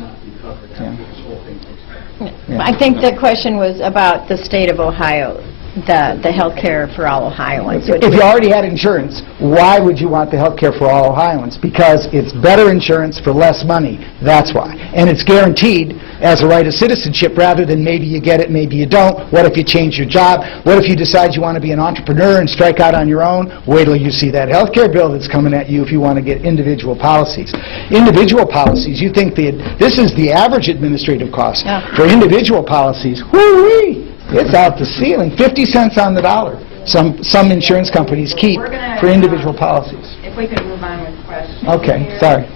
not be covered after this whole thing takes place. I think the question was about the state of Ohio, the health care for all Ohioans. If you already had insurance, why would you want the health care for all Ohioans? Because it's better insurance for less money. That's why. And it's guaranteed as a right of citizenship rather than maybe you get it, maybe you don't. What if you change your job? What if you decide you want to be an entrepreneur and strike out on your own? Wait till you see that health care bill that's coming at you if you want to get individual policies. Individual policies, you think this is the average administrative cost. Yeah. For individual policies, whoo-wee! It's out the ceiling, 50 cents on the dollar. Some insurance companies keep for individual policies. If we could move on with questions. Okay, here. sorry.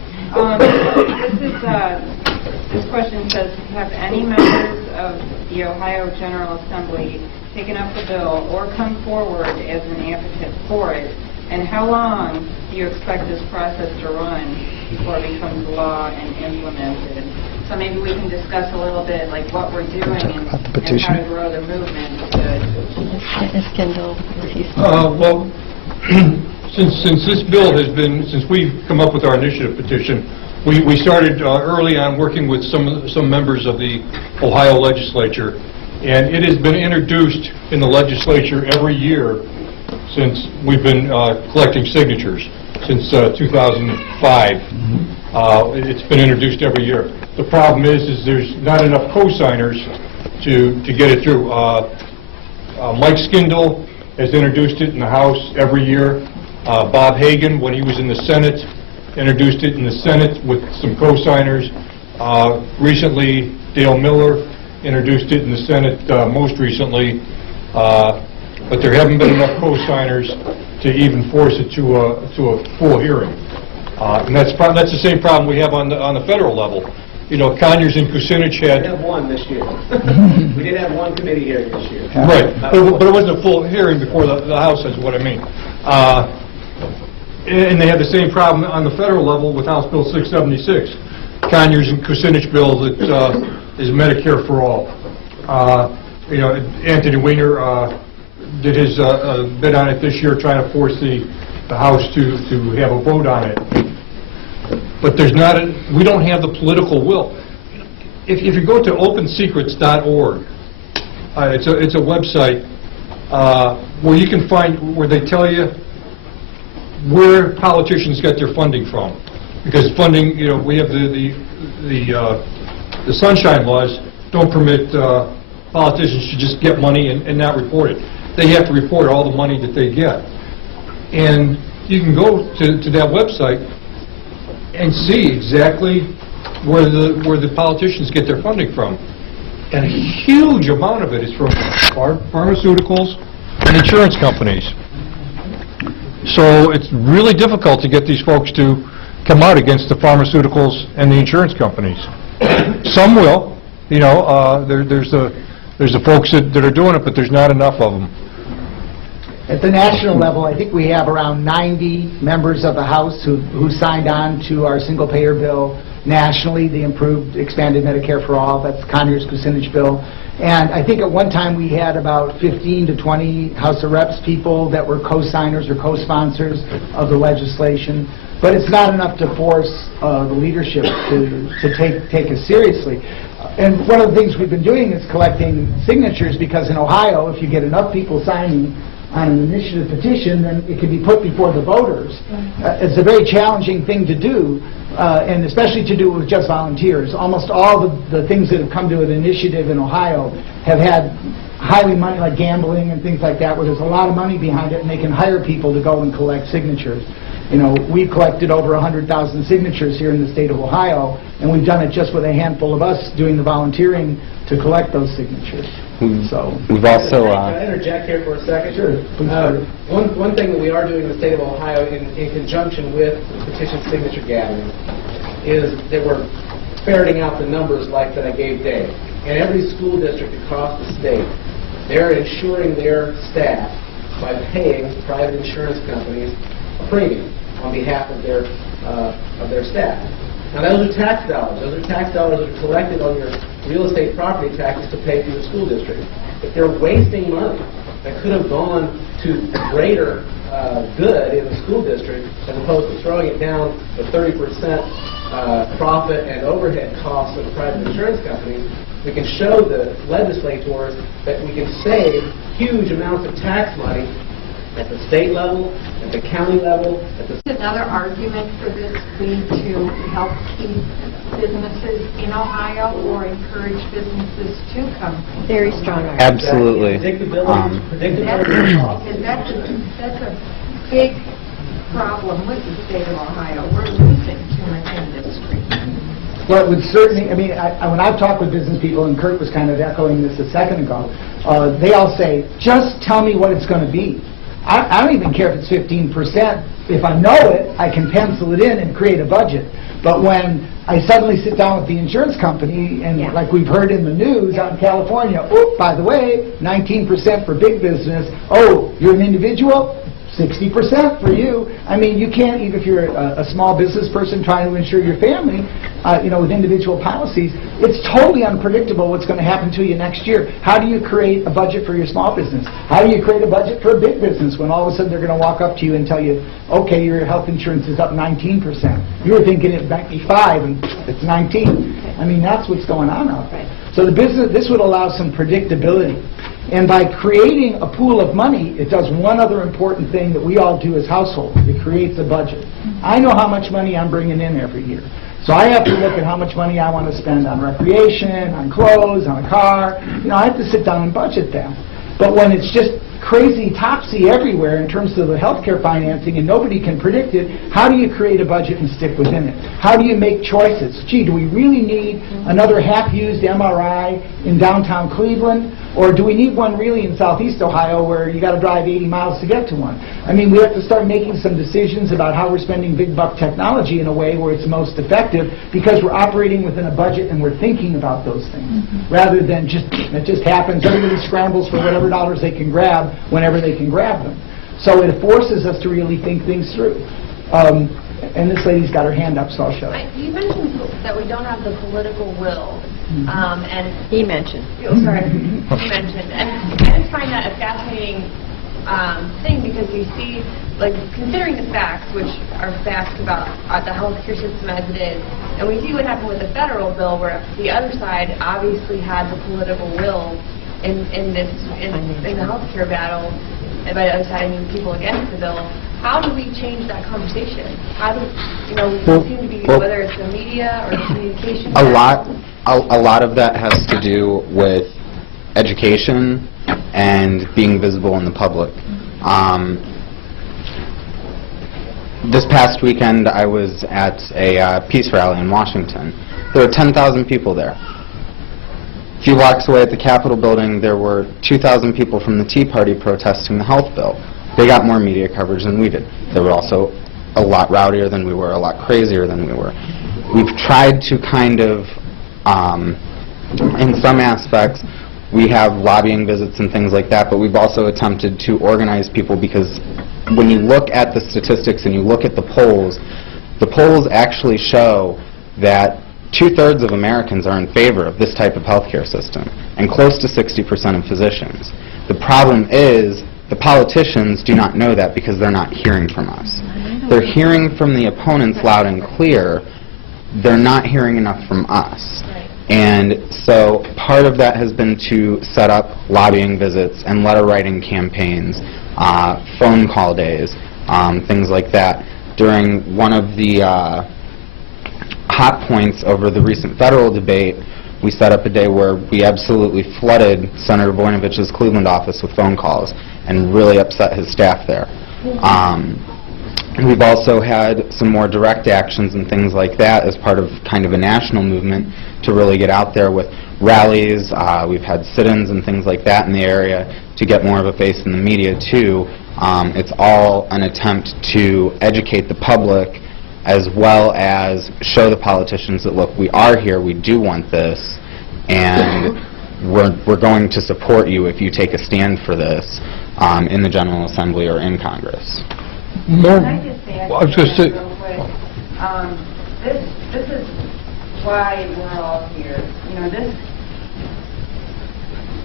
This question says, have any members of the Ohio General Assembly taken up the bill or come forward as an advocate for it? And how long do you expect this process to run before it becomes law and implemented? So maybe we can discuss a little bit like what we're doing and how to grow the movement. Ms. Kendall, Well, since this bill has been, since we've come up with our initiative petition, we started early on working with some members of the Ohio legislature, and it has been introduced in the legislature every year since we've been collecting signatures, since 2005. It's been introduced every year. The problem is there's not enough co-signers to get it through. Mike Skindle has introduced it in the House every year. Bob Hagan, when he was in the Senate, introduced it in the Senate with some co-signers. Recently, Dale Miller introduced it in the Senate most recently, but there haven't been enough co-signers to even force it to a full hearing. And that's the same problem we have on the federal level. You know, Conyers and Kucinich had... We did have one this year. We did have one committee hearing this year. Right, but it wasn't a full hearing before the House, is what I mean. And they have the same problem on the federal level with House Bill 676. Conyers and Kucinich bill that is Medicare for all. You know, Anthony Weiner did his bid on it this year, trying to force the House to have a vote on it. But there's not we don't have the political will. If you go to opensecrets.org, it's a website where you can find, where they tell you where politicians get their funding from. Because funding, you know, we have the sunshine laws don't permit politicians to just get money and not report it. They have to report all the money that they get. And you can go to that website and see exactly where the politicians get their funding from. And a huge amount of it is from pharmaceuticals and insurance companies. So it's really difficult to get these folks to come out against the pharmaceuticals and the insurance companies. Some will, you know, there's the folks that are doing it, but there's not enough of them. At the national level, I think we have around 90 members of the House who signed on to our single-payer bill nationally, the improved expanded Medicare for all. That's Conyers-Kucinich bill. And I think at one time we had about 15 to 20 House of Reps people that were co-signers or co-sponsors of the legislation. But it's not enough to force the leadership to take us seriously. And one of the things we've been doing is collecting signatures, because in Ohio, if you get enough people signing on an initiative petition, then it can be put before the voters. It's a very challenging thing to do, and especially to do with just volunteers. Almost all the things that have come to an initiative in Ohio have had highly money, like gambling and things like that, where there's a lot of money behind it, and they can hire people to go and collect signatures. You know, we've collected over 100,000 signatures here in the state of Ohio, and we've done it just with a handful of us doing the volunteering to collect those signatures. So we've also... Can I interject here for a second? Sure. One thing that we are doing in the state of Ohio in conjunction with petition signature gathering is that we're ferreting out the numbers like that I gave Dave. In every school district across the state, they're insuring their staff by paying private insurance companies a premium on behalf of their staff. Now those are tax dollars. Those are tax dollars that are collected on your real estate property taxes to pay for your school district. If they're wasting money that could have gone to greater good in the school district, as opposed to throwing it down the 30% profit and overhead costs of private insurance companies, we can show the legislators that we can save huge amounts of tax money at the state level, at the county level, at the... Another argument for this be to help keep businesses in Ohio or encourage businesses to come. Very strong argument. Absolutely. Predictability of costs. Because that's a big problem with the state of Ohio. We're losing too much industry. Well, it would certainly, I mean, when I've talked with business people, and Kurt was kind of echoing this a second ago, they all say, just tell me what it's going to be. I don't even care if it's 15%. If I know it, I can pencil it in and create a budget. But when I suddenly sit down with the insurance company, and like we've heard in the news out in California, oh, by the way, 19% for big business. Oh, you're an individual? 60% for you. I mean, you can't, even if you're a small business person trying to insure your family, with individual policies, it's totally unpredictable what's going to happen to you next year. How do you create a budget for your small business? How do you create a budget for a big business when all of a sudden they're going to walk up to you and tell you, okay, your health insurance is up 19%. You were thinking it might be 5 and it's 19. I mean, that's what's going on out there. So this would allow some predictability. And by creating a pool of money, it does one other important thing that we all do as households. It creates a budget. I know how much money I'm bringing in every year. So I have to look at how much money I want to spend on recreation, on clothes, on a car. I have to sit down and budget that. But when it's just crazy topsy everywhere in terms of the healthcare financing and nobody can predict it, how do you create a budget and stick within it? How do you make choices? Gee, do we really need another half-used MRI in downtown Cleveland? Or do we need one really in southeast Ohio where you got to drive 80 miles to get to one? I mean, we have to start making some decisions about how we're spending big buck technology in a way where it's most effective because we're operating within a budget and we're thinking about those things rather than it just happens. Everybody scrambles for whatever dollars they can grab whenever they can grab them. So it forces us to really think things through. And this lady's got her hand up, so I'll show her. You mentioned that we don't have the political will, and He mentioned. oh, sorry, you mentioned, and I just find that a fascinating thing because you see, like, considering the facts, which are facts about the healthcare system as it is, and we see what happened with the federal bill, where the other side obviously had the political will in the healthcare battle, and by the other side, I mean people against the bill. How do we change that conversation? How do we seem to be, whether it's the media or the communication? A lot of that has to do with education and being visible in the public. This past weekend, I was at a peace rally in Washington. There were 10,000 people there. A few blocks away at the Capitol building, there were 2,000 people from the Tea Party protesting the health bill. They got more media coverage than we did. They were also a lot rowdier than we were, a lot crazier than we were. We've tried to kind of, in some aspects, we have lobbying visits and things like that, but we've also attempted to organize people because when you look at the statistics and you look at the polls actually show that 2/3 of Americans are in favor of this type of healthcare system, and close to 60% of physicians. The problem is the politicians do not know that because they're not hearing from us. They're hearing from the opponents loud and clear. They're not hearing enough from us. And so part of that has been to set up lobbying visits and letter writing campaigns, phone call days, things like that. During one of the hot points over the recent federal debate, we set up a day where we absolutely flooded Senator Voinovich's Cleveland office with phone calls and really upset his staff there. We've also had some more direct actions and things like that as part of kind of a national movement to really get out there with rallies. We've had sit-ins and things like that in the area to get more of a face in the media too. It's all an attempt to educate the public as well as show the politicians that, look, we are here, we do want this, and we're going to support you if you take a stand for this in the General Assembly or in Congress. Can I just add Well, I was gonna say- real quick? This is why we're all here.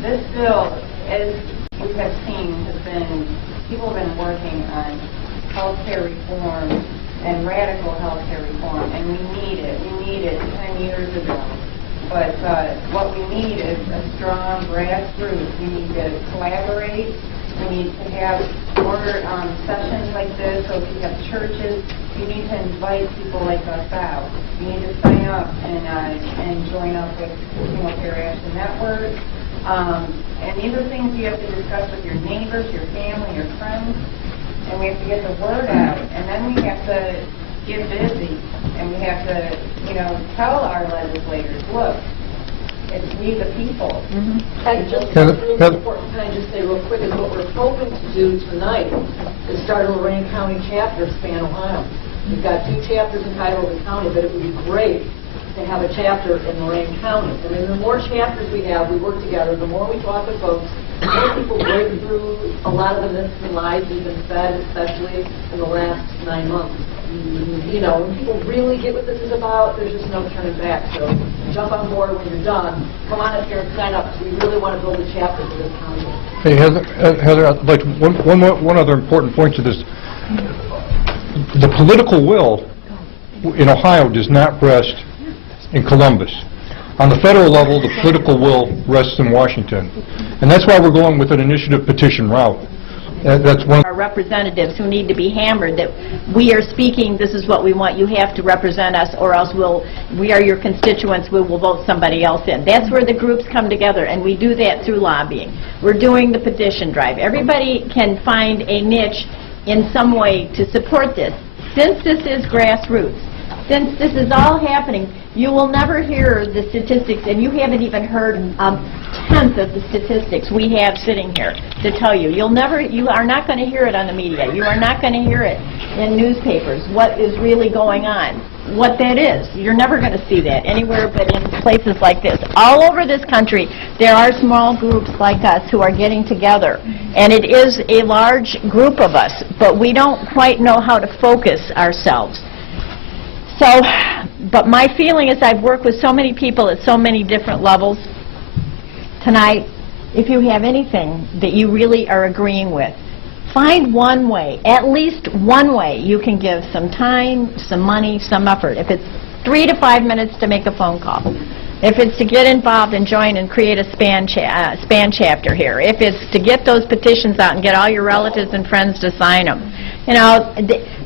This bill, as we have seen, people have been working on healthcare reform and radical health care reform, and we need it. We need it 10 years ago. But what we need is a strong grassroots. We need to collaborate. We need to have more sessions like this. So if you have churches, you need to invite people like us out. You need to sign up and join up with Single Payer Action Network. And these are things you have to discuss with your neighbors, your family, your friends. And we have to get the word out. And then we have to get busy. And we have to, tell our legislators, look, it's we the people. And just Heather- really Heather- important, can I just say real quick, is what we're hoping to do tonight is start a Lorraine County chapter of Span Ohio. We've got 2 chapters in Cuyahoga County, but it would be great to have a chapter in Lorraine County. I mean, the more chapters we have, we work together, the more we talk with folks, the more people break through a lot of the myths and lies we've been fed, especially in the last 9 months. When people really get what this is about, there's just no turning back. So jump on board when you're done. Come on up here and sign up, because we really want to build a chapter for this county. Hey, Heather, I'd like one other important point to this. The political will in Ohio does not rest in Columbus. On the federal level, the political will rests in Washington. And that's why we're going with an initiative petition route. That's one. Our representatives who need to be hammered that we are speaking, this is what we want, you have to represent us, or else we are your constituents, we will vote somebody else in. That's where the groups come together, and we do that through lobbying. We're doing the petition drive. Everybody can find a niche in some way to support this. Since this is grassroots, since this is all happening, you will never hear the statistics, and you haven't even heard a tenth of the statistics we have sitting here to tell you. You are not going to hear it on the media. You are not going to hear it in newspapers, what is really going on, what that is. You're never going to see that anywhere but in places like this. All over this country, there are small groups like us who are getting together, and it is a large group of us, but we don't quite know how to focus ourselves. So, but my feeling is I've worked with so many people at so many different levels. Tonight, if you have anything that you really are agreeing with, find one way, at least one way you can give some time, some money, some effort. If it's 3 to 5 minutes to make a phone call, if it's to get involved and join and create a SPAN chapter here, if it's to get those petitions out and get all your relatives and friends to sign them.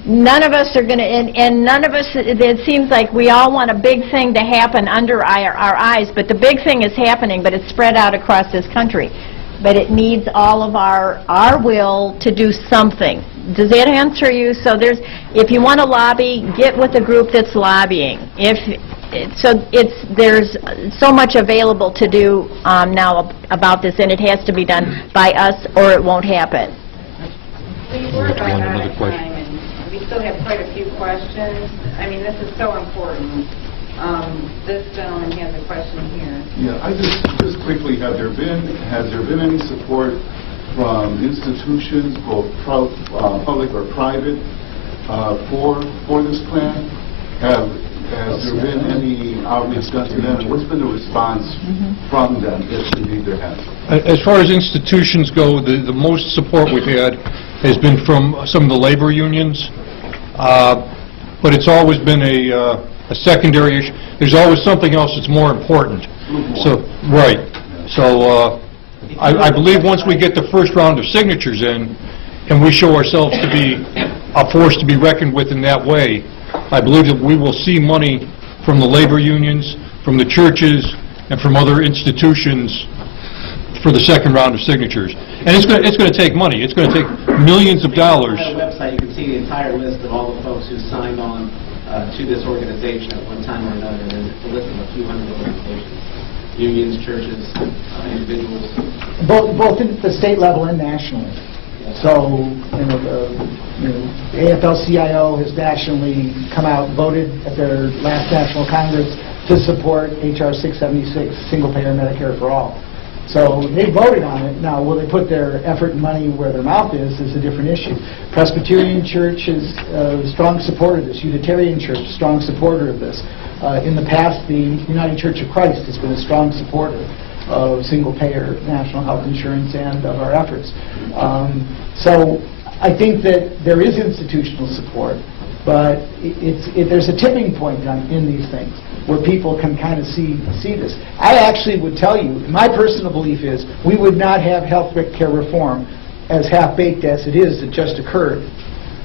None of us are going to, and none of us, it seems like we all want a big thing to happen under our eyes, but the big thing is happening, but it's spread out across this country. But it needs all of our will to do something. Does that answer you? So if you want to lobby, get with a group that's lobbying. There's so much available to do now about this, and it has to be done by us or it won't happen. We were about out of time, and we still have quite a few questions. I mean, this is so important. This gentleman has a question here. Yeah, I just quickly, has there been any support from institutions, both public or private, for this plan? Has there been any outreach done to them? What's been the response from them, if indeed there has? As far as institutions go, the most support we've had has been from some of the labor unions, but it's always been a secondary issue. There's always something else that's more important. So, right. So I believe once we get the first round of signatures in, and we show ourselves to be a force to be reckoned with in that way, I believe that we will see money from the labor unions, from the churches, and from other institutions for the second round of signatures. And it's going to take money. It's going to take millions of dollars. On the website, you can see the entire list of all the folks who signed on to this organization at one time or another. There's a list of a few hundred organizations, unions, churches, individuals. Both at the state level and nationally. So, the AFL-CIO has nationally come out and voted at their last National Congress to support H.R. 676, single-payer Medicare for all. So they voted on it. Now, will they put their effort and money where their mouth is a different issue. Presbyterian Church is a strong supporter of this. Unitarian Church, a strong supporter of this. In the past, the United Church of Christ has been a strong supporter of single-payer national health insurance and of our efforts. So I think that there is institutional support. But there's a tipping point in these things where people can kind of see this. I actually would tell you, my personal belief is we would not have health care reform as half-baked as it is that just occurred.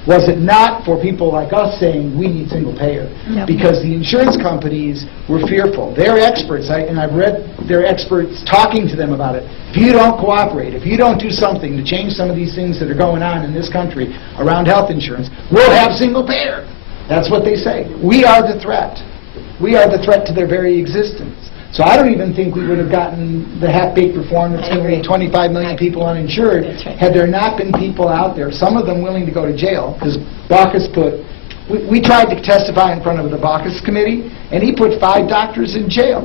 Was it not for people like us saying we need single payer? Yep. Because the insurance companies were fearful. They're experts, and I've read their experts talking to them about it. If you don't cooperate, if you don't do something to change some of these things that are going on in this country around health insurance, we'll have single payer. That's what they say. We are the threat. We are the threat to their very existence. So I don't even think we would have gotten the half-baked reform that's going to leave 25 million people uninsured That's right. had there not been people out there, some of them willing to go to jail, because Baucus put, we tried to testify in front of the Baucus committee, and he put 5 doctors in jail.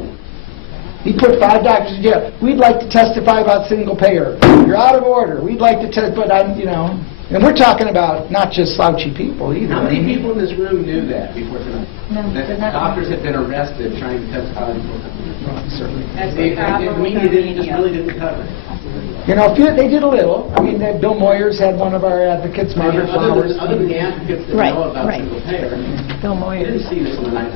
He put 5 doctors in jail. We'd like to testify about single payer. You're out of order. We'd like to but I'm, and we're talking about not just slouchy people either. How many people in this room knew that before tonight? That doctors had been arrested trying to testify before tonight? Certainly. That's the problem with The our media just media. really didn't cover it. They did a little. I mean, Bill Moyers had one of our advocates, Margaret Flowers. Other than the advocates that Right, know about right. single payer, Bill I Moyer. didn't see this in the night.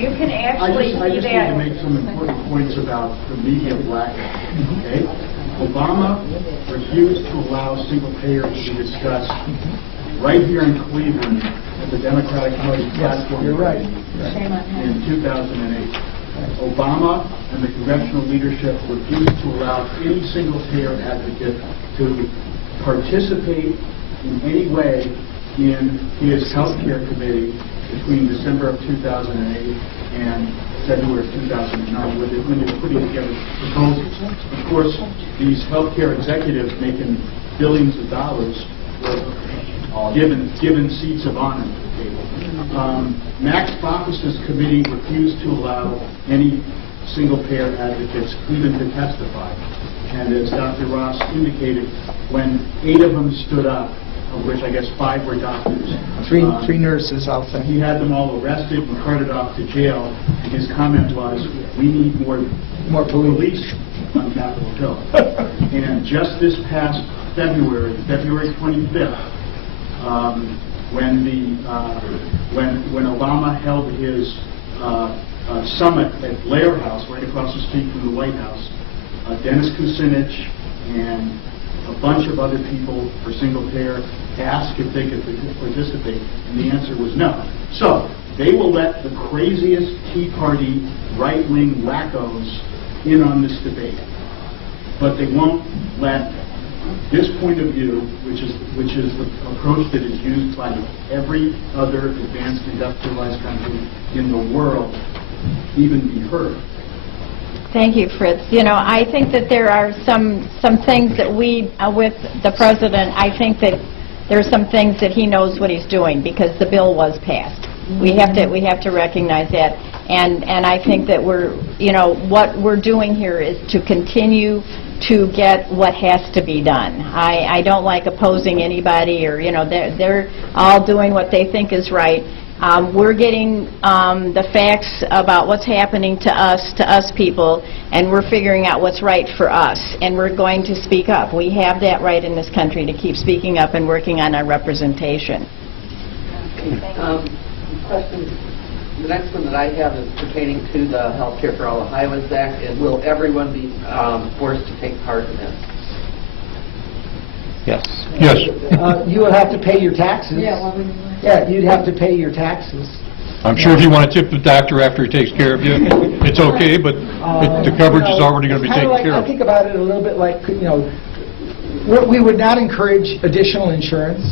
You can actually I see just need that. to make some important points about the media blackout, okay? Obama refused to allow single payer to be discussed right here in Cleveland at the Democratic Party platform. You're right. Shame on him. In 2008. Obama and the congressional leadership refused to allow any single payer advocate to participate in any way in his health care committee between December of 2008 and February of 2009 when they were putting together proposals. Of course, these health care executives making billions of dollars were given seats of honor at the table. Max Baucus's committee refused to allow any single-payer advocates even to testify. And as Dr. Ross indicated, when 8 of them stood up, of which I guess 5 were doctors, Three nurses, I'll say. he had them all arrested and carted off to jail. And his comment was, we need more police on Capitol Hill. And just this past February 25th, when Obama held his summit at Blair House, right across the street from the White House, Dennis Kucinich and a bunch of other people for single payer asked if they could participate, and the answer was no. So they will let the craziest Tea Party right-wing wackos in on this debate, but they won't let this point of view, which is the approach that is used by every other advanced industrialized country in the world, even be heard. Thank you, Fritz. I think that there are some things that we, with the president, I think that there are some things that he knows what he's doing because the bill was passed. We have to recognize that, and I think that what we're doing here is to continue to get what has to be done. I don't like opposing anybody, or they're all doing what they think is right. We're getting the facts about what's happening to us people, and we're figuring out what's right for us, and we're going to speak up. We have that right in this country to keep speaking up and working on our representation. Question. The next one that I have is pertaining to the Healthcare for All Ohioans Act, and will everyone be forced to take part in this? Yes. Yes. You will have to pay your taxes. Yeah, You'd have to pay your taxes. I'm sure if you want to tip the doctor after he takes care of you, it's okay, but the coverage is already going to be Kinda taken care I of. think about it a little bit like, we would not encourage additional insurance.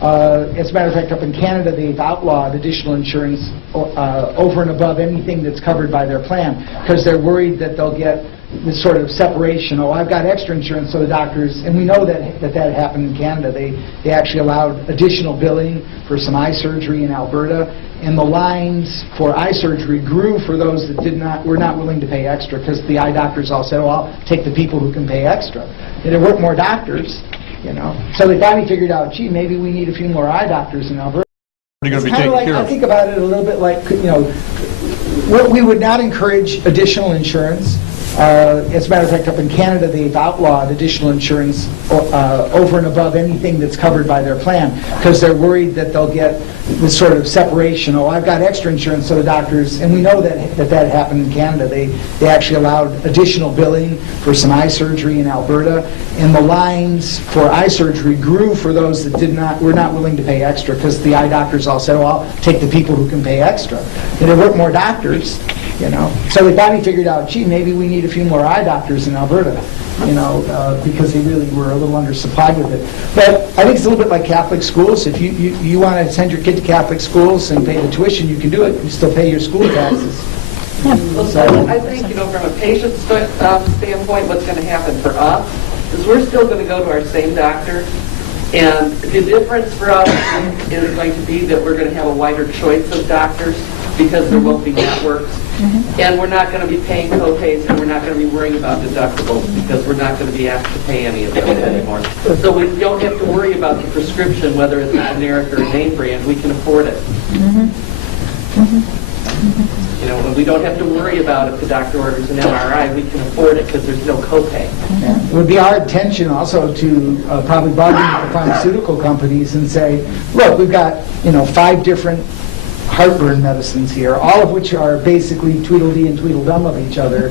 As a matter of fact, up in Canada, they've outlawed additional insurance over and above anything that's covered by their plan because they're worried that they'll get this sort of separation. Oh, I've got extra insurance, so the doctors, and we know that happened in Canada. They actually allowed additional billing for some eye surgery in Alberta, and the lines for eye surgery grew for those that were not willing to pay extra because the eye doctors all said, oh, I'll take the people who can pay extra. And there weren't more doctors. So they finally figured out, gee, maybe we need a few more eye doctors in Alberta. Already going to be Kinda taken like, care I of. think about it a little bit like, we would not encourage additional insurance. As a matter of fact, up in Canada, they've outlawed additional insurance over and above anything that's covered by their plan, because they're worried that they'll get this sort of separation. Oh, I've got extra insurance, so the doctors, and we know that happened in Canada. They actually allowed additional billing for some eye surgery in Alberta, and the lines for eye surgery grew for those that were not willing to pay extra, because the eye doctors all said, oh, I'll take the people who can pay extra. And there weren't more doctors, you know. So they finally figured out, gee, maybe we need a few more eye doctors in Alberta, you know, because they really were a little undersupplied with it. But I think it's a little bit like Catholic schools. If you want to send your kid to Catholic schools and pay the tuition, you can do it. You still pay your school taxes. Well, I think, you know, from a patient standpoint, what's going to happen for us is we're still going to go to our same doctor, and the difference for us is going to be that we're going to have a wider choice of doctors because there won't be networks, and we're not going to be paying co-pays, and we're not going to be worrying about deductibles because we're not going to be asked to pay any of those anymore. So we don't have to worry about the prescription, whether it's generic or name brand. We can afford it. You know, and we don't have to worry about if the doctor orders an MRI. We can afford it because there's no copay. Yeah. It would be our intention also to probably bargain with the pharmaceutical companies and say, look, we've got, you know, 5 different heartburn medicines here, all of which are basically Tweedledee and Tweedledum of each other.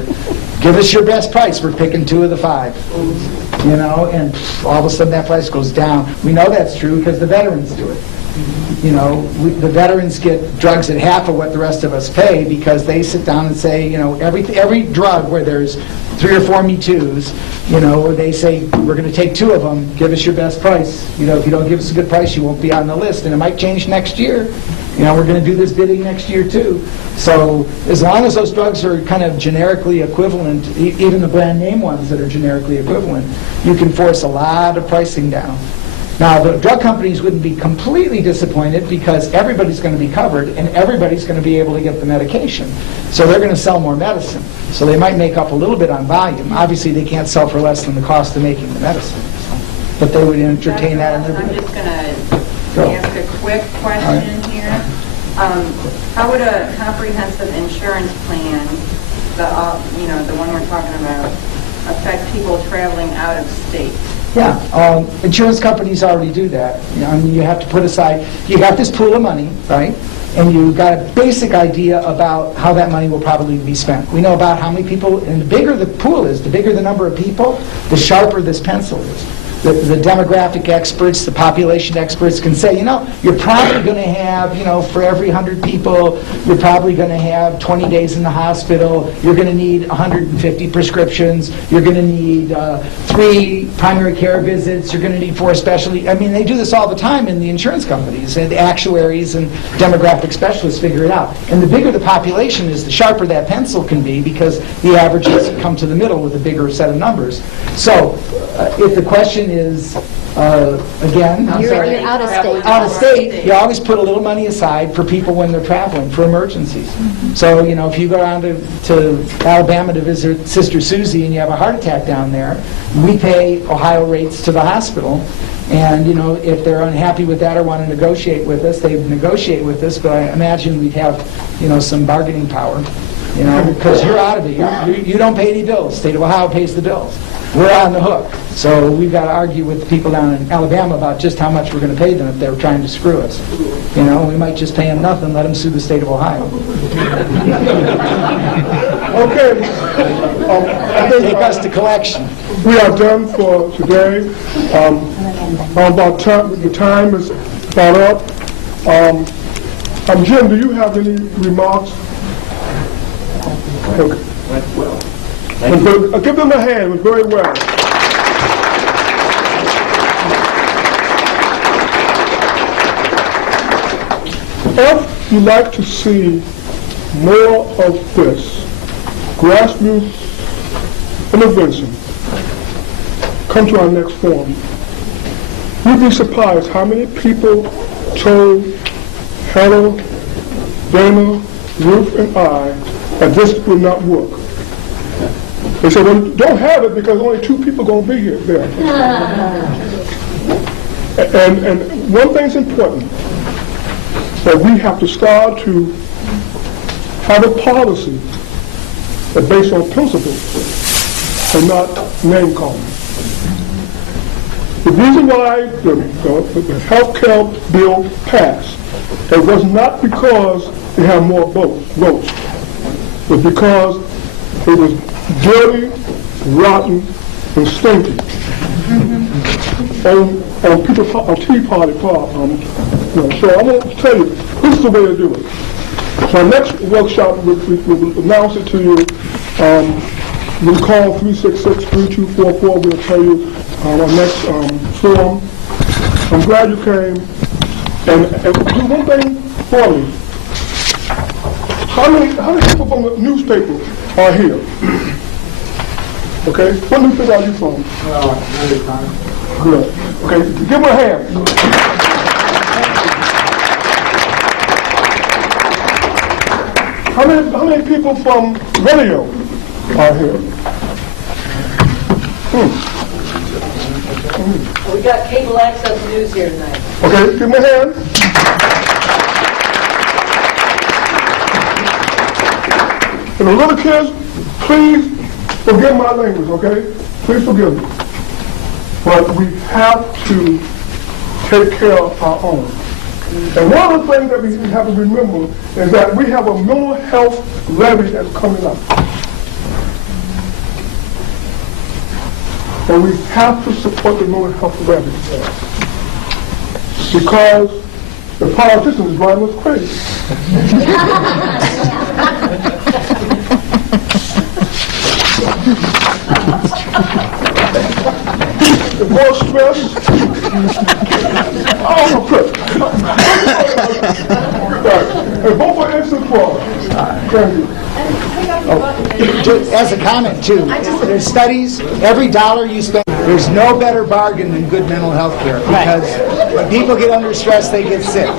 Give us your best price. We're picking 2 of the 5. You know, and all of a sudden that price goes down. We know that's true because the veterans do it. You know, the veterans get drugs at half of what the rest of us pay because they sit down and say, you know, every drug where there's 3 or 4 Me Toos, you know, they say, we're going to take 2 of them, give us your best price. You know, if you don't give us a good price, you won't be on the list, and it might change next year. You know, we're going to do this bidding next year, too. So as long as those drugs are kind of generically equivalent, even the brand name ones that are generically equivalent, you can force a lot of pricing down. Now, the drug companies wouldn't be completely disappointed because everybody's going to be covered and everybody's going to be able to get the medication. So they're going to sell more medicine. So they might make up a little bit on volume. Obviously, they can't sell for less than the cost of making the medicine. But they would entertain that in their I'm just going to ask a quick question here. How would a comprehensive insurance plan, the one we're talking about, affect people traveling out of state? Yeah, insurance companies already do that. You know, I mean, you have to put aside, you got this pool of money, right? And you've got a basic idea about how that money will probably be spent. We know about how many people, and the bigger the pool is, the bigger the number of people, the sharper this pencil is. The demographic experts, the population experts can say, you know, you're probably going to have, you know, for every 100 people, you're probably going to have 20 days in the hospital, you're going to need 150 prescriptions, you're going to need 3 primary care visits, you're going to need 4 specialty. I mean, they do this all the time in the insurance companies, and the actuaries and demographic specialists figure it out. And the bigger the population is, the sharper that pencil can be because the averages come to the middle with a bigger set of numbers. So, if the question is, again, I'm sorry, You're out of state. out of state, you always put a little money aside for people when they're traveling, for emergencies. So, you know, if you go down to Alabama to visit Sister Susie and you have a heart attack down there, we pay Ohio rates to the hospital. And, you know, if they're unhappy with that or want to negotiate with us, they negotiate with us, but I imagine we'd have, you know, some bargaining power, you know, because you're out of it. You don't pay any bills. State of Ohio pays the bills. We're on the hook. So we've got to argue with the people down in Alabama about just how much we're going to pay them if they're trying to screw us. You know, we might just pay them nothing, let them sue the state of Ohio. Okay. Take us to collection. We are done for today. About time, the time is about up. Jim, do you have any remarks? Okay. Well, Give them a hand. It was very well. If you'd like to see more of this grassroots intervention, come to our next forum. You'd be surprised how many people told Helen, Dana, Ruth, and I that this will not work. They said, well, don't have it because only 2 people are going to be here. There. And one thing's important, that we have to start to have a policy are based on principles and not name calling. The reason why the health care bill passed, it was not because they had more votes. It was because it was dirty, rotten, and stinky. On Tea Party problem. So I want to tell you, this is the way to do it. So our next workshop, we'll announce it to you. We'll call 366-3244. We'll tell you our next forum. I'm glad you came. And do one thing for me. How many people from the newspaper are here? Okay? What newspaper are you from? Good. Okay, give them a hand. How many people from radio are here? We got cable access news here tonight. Okay, give them a hand. And the little kids, please forgive my language, okay? Please forgive me. But we have to take care of our own. And one of the things that we have to remember is that we have a mental health levy that's coming up. And we have to support the mental health levy. Because the politicians is driving us crazy. The more stress. Oh, Chris. And vote for instant fraud. Thank you. As a comment too, there's studies, every dollar you spend, there's no better bargain than good mental health care, because when people get under stress, they get sick.